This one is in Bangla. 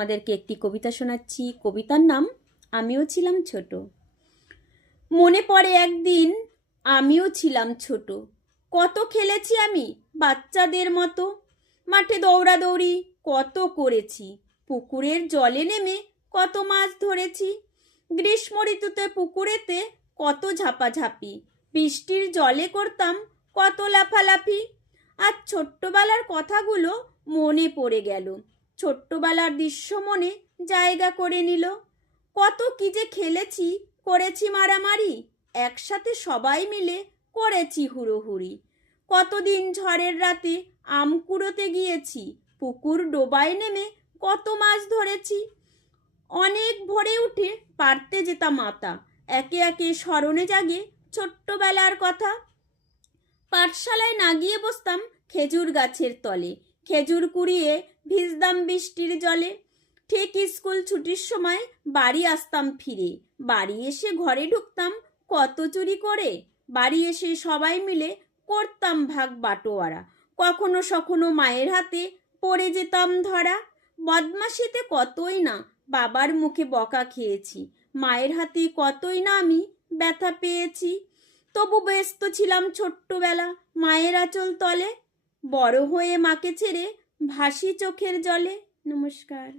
তোমাদেরকে একটি কবিতা শোনাচ্ছি। কবিতার নাম আমিও ছিলাম ছোট। মনে পড়ে একদিন আমিও ছিলাম ছোট, কত খেলেছি আমি বাচ্চাদের মতো। মাঠে দৌড়াদৌড়ি কত করেছি, পুকুরের জলে নেমে কত মাছ ধরেছি। গ্রীষ্ম ঋতুতে পুকুরেতে কত ঝাপাঝাপি, বৃষ্টির জলে করতাম কত লাফালাফি। আজ ছোট্টবেলার কথাগুলো মনে পড়ে গেল, ছোট্টবেলার দৃশ্য মনে জায়গা করে নিল। কত কি যে খেলেছি, করেছি মারামারি, একসাথে সবাই মিলে করেছি হুড়োহুড়ি। কতদিন ঝড়ের রাতে আম কুড়োতে গিয়েছি, পুকুর ডোবায় নেমে কত মাছ ধরেছি। অনেক ভোরে উঠে পারতে যেতাম মাতা, একে একে স্মরণে জাগে ছোট্টবেলার কথা। পাঠশালায় না গিয়ে বসতাম খেজুর গাছের তলে, খেজুর কুড়িয়ে ভিজতাম বৃষ্টির জলে। ঠিক স্কুল ছুটির সময় বাড়ি আসতাম ফিরে, বাড়ি এসে ঘরে ঢুকতাম কত চুরি করে। বাড়ি এসে সবাই মিলে করতাম ভাগ বাটোয়ারা, কখনো সখনো মায়ের হাতে পড়ে যেতাম ধরা। বদমাশিতে কতই না বাবার মুখে বকা খেয়েছি, মায়ের হাতে কতই না আমি ব্যথা পেয়েছি। তবু ব্যস্ত ছিলাম ছোট্টবেলা মায়ের আঁচল তলে, বড় হয়ে মাকে ছেড়ে ভাসি চোখের জলে। নমস্কার।